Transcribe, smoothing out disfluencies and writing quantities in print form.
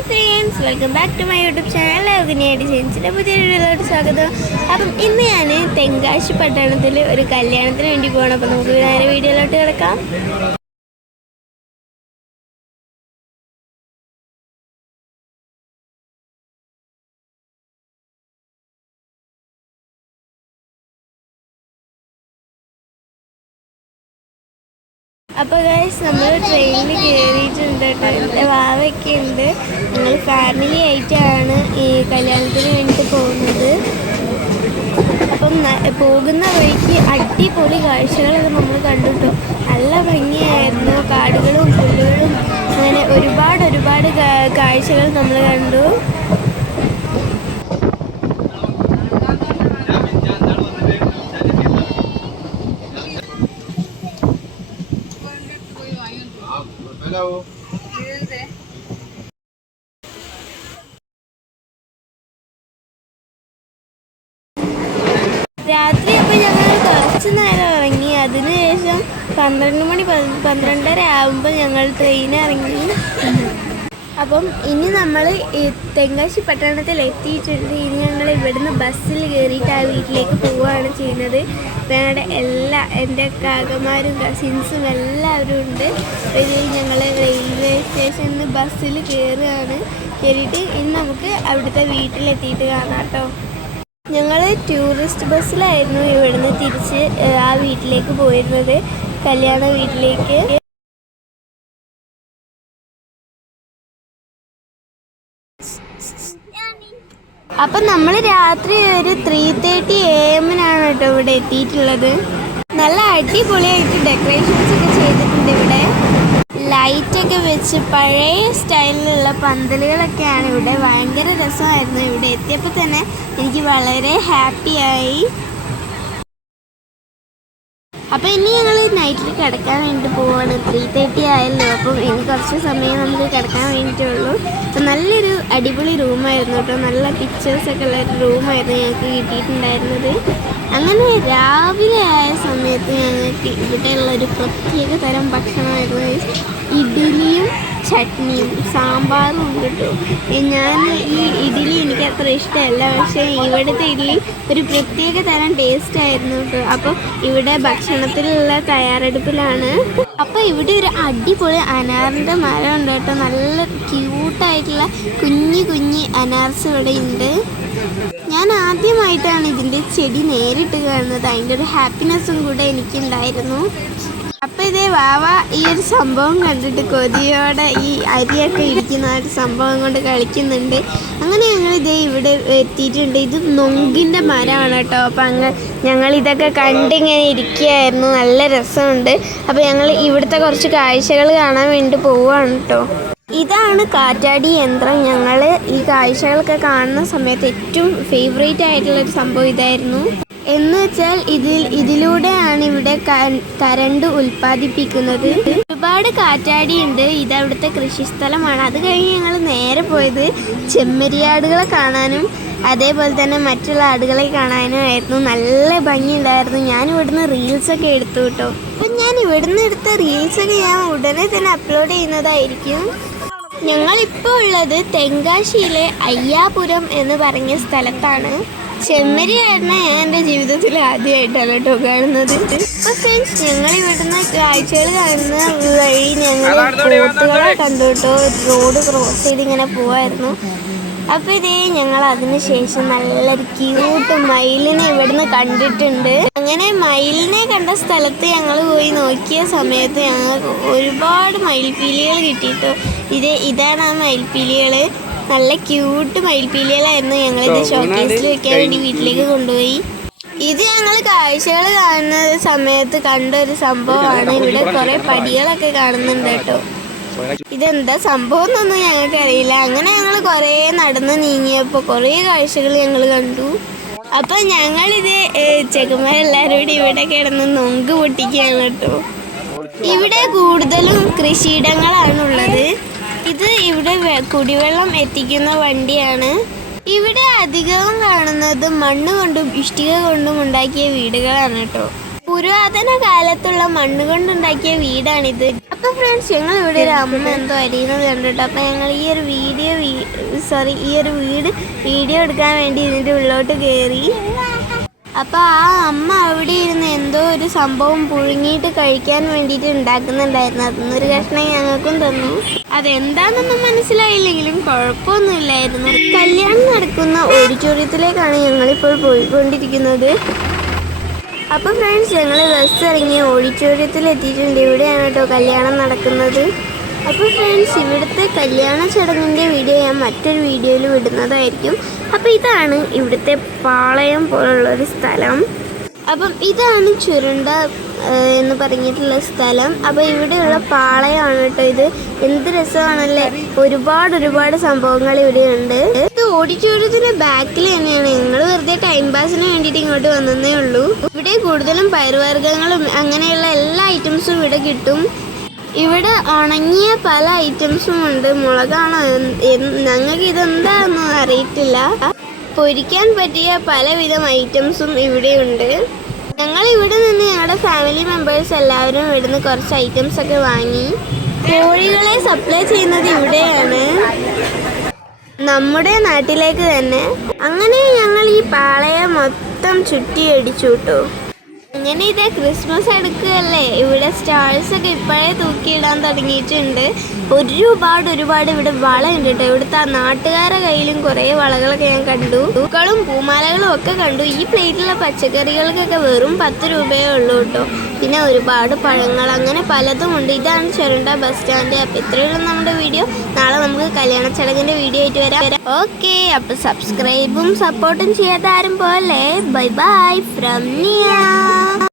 Hi friends, welcome back to my YouTube channel. അതിനായിട്ട് ജെൻസിൻ്റെ പുതിയ വീഡിയോയിലോട്ട് സ്വാഗതം. അപ്പം ഇന്ന് ഞാൻ തെങ്കാശി പട്ടണത്തിൽ ഒരു കല്യാണത്തിന് വേണ്ടി പോകണം. അപ്പം നമുക്ക് നേരെ വീഡിയോയിലോട്ട് കിടക്കാം. അപ്പോൾ ഗൈസ്, നമ്മൾ ട്രെയിനിൽ കയറിയിട്ടുണ്ട് കേട്ടോ. എൻ്റെ വാവയൊക്കെ ഉണ്ട്. ഞങ്ങൾ ഫാമിലി ആയിട്ടാണ് ഈ കല്യാണത്തിന് വേണ്ടിയിട്ട് പോകുന്നത്. അപ്പം പോകുന്ന വഴിക്ക് അടിപൊളി കാഴ്ചകളൊക്കെ നമ്മൾ കണ്ടു കേട്ടോ. നല്ല ഭംഗിയായിരുന്നു. കാടുകളും പുല്ലുകളും അങ്ങനെ ഒരുപാട് കാഴ്ചകൾ നമ്മൾ കണ്ടു. രാത്രി അപ്പോൾ ഞങ്ങൾ കുറച്ച് നേരം ഇറങ്ങി. അതിനുശേഷം 12:30 ആകുമ്പോൾ ഞങ്ങൾ ട്രെയിൻ ഇറങ്ങി. അപ്പം ഇനി നമ്മൾ ഈ തെങ്കാശി പട്ടണത്തിൽ എത്തിയിട്ടുണ്ട്. ഇനി ഞങ്ങൾ ഇവിടുന്ന് ബസ്സിൽ കയറിയിട്ട് ആ വീട്ടിലേക്ക് പോവുകയാണ് ചെയ്യുന്നത്. ഞങ്ങളുടെ എൻ്റെ കാക്കമാരും കസിൻസും എല്ലാവരും ഉണ്ട്. ഞങ്ങൾ റെയിൽവേ സ്റ്റേഷനിൽ ബസ്സിൽ കയറിയിട്ട് ഇനി നമുക്ക് അവിടുത്തെ വീട്ടിലെത്തിയിട്ട് കാണാം കേട്ടോ. ഞങ്ങൾ ടൂറിസ്റ്റ് ബസ്സിലായിരുന്നു ഇവിടുന്ന് തിരിച്ച് ആ വീട്ടിലേക്ക് പോയിരുന്നത്, കല്യാണ വീട്ടിലേക്ക്. അപ്പം നമ്മൾ രാത്രി ഒരു 3:30 AM കേട്ടോ ഇവിടെ എത്തിയിട്ടുള്ളത്. നല്ല അടിപൊളിയായിട്ട് ഡെക്കറേഷൻസ് ഒക്കെ ചെയ്തിട്ടുണ്ട്. ഇവിടെ ലൈറ്റൊക്കെ വെച്ച് പഴയ സ്റ്റൈലിലുള്ള പന്തലുകളൊക്കെയാണ് ഇവിടെ. ഭയങ്കര രസമായിരുന്നു. ഇവിടെ എത്തിയപ്പോൾ തന്നെ എനിക്ക് വളരെ ഹാപ്പിയായി. അപ്പോൾ ഇനി ഞങ്ങൾ നൈറ്റിൽ കിടക്കാൻ വേണ്ടി പോവാണ്. 3:30 ആയല്ലോ. അപ്പം ഇനി കുറച്ച് സമയം നമുക്ക് കിടക്കാൻ വേണ്ടിയിട്ടുള്ളൂ. അപ്പം നല്ലൊരു അടിപൊളി റൂമായിരുന്നു കേട്ടോ. നല്ല പിക്ചേഴ്സൊക്കെ ഉള്ള ഒരു റൂമായിരുന്നു ഞങ്ങൾക്ക് കിട്ടിയിട്ടുണ്ടായിരുന്നത്. അങ്ങനെ രാവിലെ ആയ സമയത്ത് ഞങ്ങൾക്ക് ഇവിടെയുള്ളൊരു പ്രത്യേക തരം ഭക്ഷണമായിരുന്നു. ഇഡ്ഡലിയും ചട്നിയും സാമ്പാറും ഉണ്ട് കേട്ടോ. ഞാൻ ഈ ഇഡ്ഡലി എനിക്ക് അത്ര ഇഷ്ടമല്ല, പക്ഷേ ഇവിടുത്തെ ഇഡ്ഡലി ഒരു പ്രത്യേക തരം ടേസ്റ്റ് ആയിരുന്നു കേട്ടോ. അപ്പോൾ ഇവിടെ ഭക്ഷണത്തിലുള്ള തയ്യാറെടുപ്പിലാണ്. അപ്പോൾ ഇവിടെ ഒരു അടിപൊളി അനാറിൻ്റെ മരം ഉണ്ട് കേട്ടോ. നല്ല ക്യൂട്ടായിട്ടുള്ള കുഞ്ഞി അനാർസ് ഇവിടെ ഉണ്ട്. ഞാൻ ആദ്യമായിട്ടാണ് ഇതിൻ്റെ ചെടി നേരിട്ട് കാണുന്നത്. അതിൻ്റെ ഒരു ഹാപ്പിനെസ്സും കൂടെ എനിക്കുണ്ടായിരുന്നു. അപ്പോൾ ഇതേ വാവ ഈ ഒരു സംഭവം കണ്ടിട്ട് കൊതിയോടെ ഈ അരിയൊക്കെ ഇരിക്കുന്ന ഒരു സംഭവം കൊണ്ട് കളിക്കുന്നുണ്ട്. അങ്ങനെ ഞങ്ങൾ ഇതേ ഇവിടെ എത്തിയിട്ടുണ്ട്. ഇത് നൊങ്കിൻ്റെ മരമാണ് കേട്ടോ. അപ്പം ഞങ്ങൾ ഇതൊക്കെ കണ്ടിങ്ങനെ ഇരിക്കുകയായിരുന്നു. നല്ല രസമുണ്ട്. അപ്പോൾ ഞങ്ങൾ ഇവിടുത്തെ കുറച്ച് കാഴ്ചകൾ കാണാൻ വേണ്ടി പോവുകയാണ് കേട്ടോ. ഇതാണ് കാറ്റാടി യന്ത്രം. ഞങ്ങൾ ഈ കാഴ്ചകളൊക്കെ കാണുന്ന സമയത്ത് ഏറ്റവും ഫേവറേറ്റ് ആയിട്ടുള്ളൊരു സംഭവം ഇതായിരുന്നു. എന്ന് വെച്ചാൽ ഇതിലൂടെയാണ് ഇവിടെ കറണ്ട് ഉൽപ്പാദിപ്പിക്കുന്നത്. ഒരുപാട് കാറ്റാടി ഉണ്ട്. ഇതവിടുത്തെ കൃഷിസ്ഥലമാണ്. അത് കഴിഞ്ഞ് ഞങ്ങൾ നേരെ പോയത് ചെമ്മരിയാടുകളെ കാണാനും അതേപോലെ തന്നെ മറ്റുള്ള ആടുകളെ കാണാനും ആയിരുന്നു. നല്ല ഭംഗിയുണ്ടായിരുന്നു. ഞാൻ ഇവിടുന്ന് റീൽസൊക്കെ എടുത്തു കേട്ടോ. അപ്പം ഞാൻ ഇവിടുന്ന് എടുത്ത റീൽസൊക്കെ ഞാൻ ഉടനെ തന്നെ അപ്ലോഡ് ചെയ്യുന്നതായിരിക്കും. ഞങ്ങളിപ്പോൾ ഉള്ളത് തെങ്കാശിയിലെ അയ്യാപുരം എന്ന് പറഞ്ഞ സ്ഥലത്താണ്. ചെമ്മരിയാടിനെ ഞാൻ എൻ്റെ ജീവിതത്തിൽ ആദ്യമായിട്ടാണ് കേട്ടോ കാണുന്നത്. അപ്പോൾ ഫ്രണ്ട്സ്, ഞങ്ങൾ ഇവിടുന്ന് കാഴ്ചകൾ കാണുന്ന വഴി ഞങ്ങൾ ബോട്ടുകളെ കണ്ടു കേട്ടോ. റോഡ് ക്രോസ് ചെയ്ത് ഇങ്ങനെ പോവായിരുന്നു. അപ്പോൾ ഇതേ ഞങ്ങൾ അതിന് ശേഷം നല്ലൊരു ക്യൂട്ട് മയിലിനെ ഇവിടുന്ന് കണ്ടിട്ടുണ്ട്. അങ്ങനെ മയിലിനെ കണ്ട സ്ഥലത്ത് ഞങ്ങൾ പോയി നോക്കിയ സമയത്ത് ഞങ്ങൾക്ക് ഒരുപാട് മയിൽപ്പീലികൾ കിട്ടിയിട്ടോ. ഇതാണ് ആ മയിൽപ്പീലികൾ. നല്ല ക്യൂട്ട് മയിൽപ്പീലികളായിരുന്നു. ഞങ്ങളിത് ഷോക്കേസിൽ വെക്കാൻ വേണ്ടി വീട്ടിലേക്ക് കൊണ്ടുപോയി. ഇത് ഞങ്ങൾ കാഴ്ചകൾ കാണുന്ന സമയത്ത് കണ്ട ഒരു സംഭവമാണ്. ഇവിടെ കുറേ പടികളൊക്കെ കാണുന്നുണ്ട് കേട്ടോ. ഇതെന്താ സംഭവം എന്നൊന്നും ഞങ്ങൾക്ക് അറിയില്ല. അങ്ങനെ ഞങ്ങൾ കുറേ നടന്ന് നീങ്ങിയപ്പോൾ കുറേ കാഴ്ചകൾ ഞങ്ങൾ കണ്ടു. അപ്പം ഞങ്ങളിത് ചെക്കന്മാരെല്ലാവരും കൂടി ഇവിടെ കിടന്ന് നൊങ്ക് പൊട്ടിക്കുകയാണ് കേട്ടോ. ഇവിടെ കൂടുതലും കൃഷിയിടങ്ങളാണുള്ളത്. ഇത് ഇവിടെ കുടിവെള്ളം എത്തിക്കുന്ന വണ്ടിയാണ്. ഇവിടെ അധികവും കാണുന്നത് മണ്ണ് കൊണ്ടും ഇഷ്ടിക കൊണ്ടും ഉണ്ടാക്കിയ വീടുകളാണ് കേട്ടോ. പുരാതന കാലത്തുള്ള മണ്ണ് കൊണ്ടുണ്ടാക്കിയ വീടാണിത്. അപ്പോൾ ഫ്രണ്ട്സ് ഞങ്ങൾ ഇവിടെ ഒരു അമ്മ എന്തോ അരിയുന്നത് കണ്ടിട്ട് അപ്പോൾ ഞങ്ങൾ ഈ ഒരു വീഡിയോ എടുക്കാൻ വേണ്ടി ഇതിൻ്റെ ഉള്ളിലോട്ട് കയറി. അപ്പോൾ ആ അമ്മ അവിടെ ഇരുന്ന് എന്തോ ഒരു സംഭവം പുഴുങ്ങിയിട്ട് കഴിക്കാൻ വേണ്ടിയിട്ട് ഉണ്ടാക്കുന്നുണ്ടായിരുന്നു. അതിന്നൊരു കഷ്ണം ഞങ്ങൾക്കും തന്നു. അതെന്താണെന്നൊന്നും മനസ്സിലായില്ലെങ്കിലും കുഴപ്പമൊന്നുമില്ലായിരുന്നു. കല്യാണം നടക്കുന്ന ഓഡിറ്റോറിയത്തിലേക്കാണ് ഞങ്ങളിപ്പോൾ പോയിക്കൊണ്ടിരിക്കുന്നത്. അപ്പോൾ ഫ്രണ്ട്സ് ഞങ്ങൾ ബസ് ഇറങ്ങി ഓഡിറ്റോറിയത്തിൽ എത്തിയിട്ടുണ്ട്. ഇവിടെയാണ് കേട്ടോ കല്യാണം നടക്കുന്നത്. അപ്പോൾ ഫ്രണ്ട്സ് ഇവിടുത്തെ കല്യാണ ചടങ്ങിൻ്റെ വീഡിയോ ഞാൻ മറ്റൊരു വീഡിയോയിൽ വിടുന്നതായിരിക്കും. അപ്പോൾ ഇതാണ് ഇവിടുത്തെ പാളയം പോലുള്ളൊരു സ്ഥലം. അപ്പം ഇതാണ് ചുരുണ്ട എന്ന് പറഞ്ഞിട്ടുള്ള സ്ഥലം. അപ്പോൾ ഇവിടെയുള്ള പാളയമാണ് കേട്ടോ ഇത്. എന്ത് രസമാണല്ലേ, ഒരുപാട് സംഭവങ്ങൾ ഇവിടെയുണ്ട്. ഇത് ഓഡിറ്റോറിയത്തിൻ്റെ ബാക്കിൽ തന്നെയാണ്. ഞങ്ങൾ വെറുതെ ടൈം പാസിന് വേണ്ടിയിട്ട് ഇങ്ങോട്ട് വന്നതേ ഉള്ളൂ. ഇവിടെ കൂടുതലും പയറുവർഗ്ഗങ്ങളും അങ്ങനെയുള്ള എല്ലാ ഐറ്റംസും ഇവിടെ കിട്ടും. ഇവിടെ ഉണങ്ങിയ പല ഐറ്റംസും ഉണ്ട്. മുളകാണോ ഞങ്ങൾക്ക് ഇതെന്താണെന്നും അറിയത്തില്ല. പൊരിക്കാൻ പറ്റിയ പലവിധം ഐറ്റംസും ഇവിടെയുണ്ട്. ഞങ്ങൾ ഇവിടെ നിന്ന് ഞങ്ങളുടെ ഫാമിലി മെമ്പേഴ്സ് എല്ലാവരും ഇവിടുന്ന് കുറച്ച് ഐറ്റംസ് ഒക്കെ വാങ്ങി. കോഴികളെ സപ്ലൈ ചെയ്യുന്നത് ഇവിടെയാണ്, നമ്മുടെ നാട്ടിലേക്ക് തന്നെ. അങ്ങനെ ഞങ്ങൾ ഈ പാളയം മൊത്തം ചുറ്റി അടിച്ചു കേട്ടോ. അങ്ങനെ ഇതേ ക്രിസ്മസ് അടുക്കുകയല്ലേ, ഇവിടെ സ്റ്റാൾസ് ഒക്കെ ഇപ്പോഴേ തൂക്കിയിടാൻ തുടങ്ങിയിട്ടുണ്ട്. ഒരുപാട് ഇവിടെ വളയുണ്ട് കേട്ടോ. ഇവിടുത്തെ നാട്ടുകാരുടെ കയ്യിലും കുറേ വളകളൊക്കെ ഞാൻ കണ്ടു. പൂക്കളും പൂമാലകളും ഒക്കെ കണ്ടു. ഈ പ്ലേറ്റിലുള്ള പച്ചക്കറികൾക്കൊക്കെ വെറും 10 രൂപയേ ഉള്ളൂ കേട്ടോ. പിന്നെ ഒരുപാട് പഴങ്ങൾ അങ്ങനെ പലതും ഉണ്ട്. ഇതാണ് ചുരുണ്ട ബസ് സ്റ്റാൻഡ്. അപ്പോൾ ഇത്രയുള്ള നമ്മുടെ വീഡിയോ. നാളെ നമുക്ക് കല്യാണ ചടങ്ങിൻ്റെ വീഡിയോ ആയിട്ട് വരാം. ഓക്കെ, അപ്പോൾ സബ്സ്ക്രൈബും സപ്പോർട്ടും ചെയ്യാതെ ആരും പോലെ. ബൈ ബൈ ഫ്രം നിയ.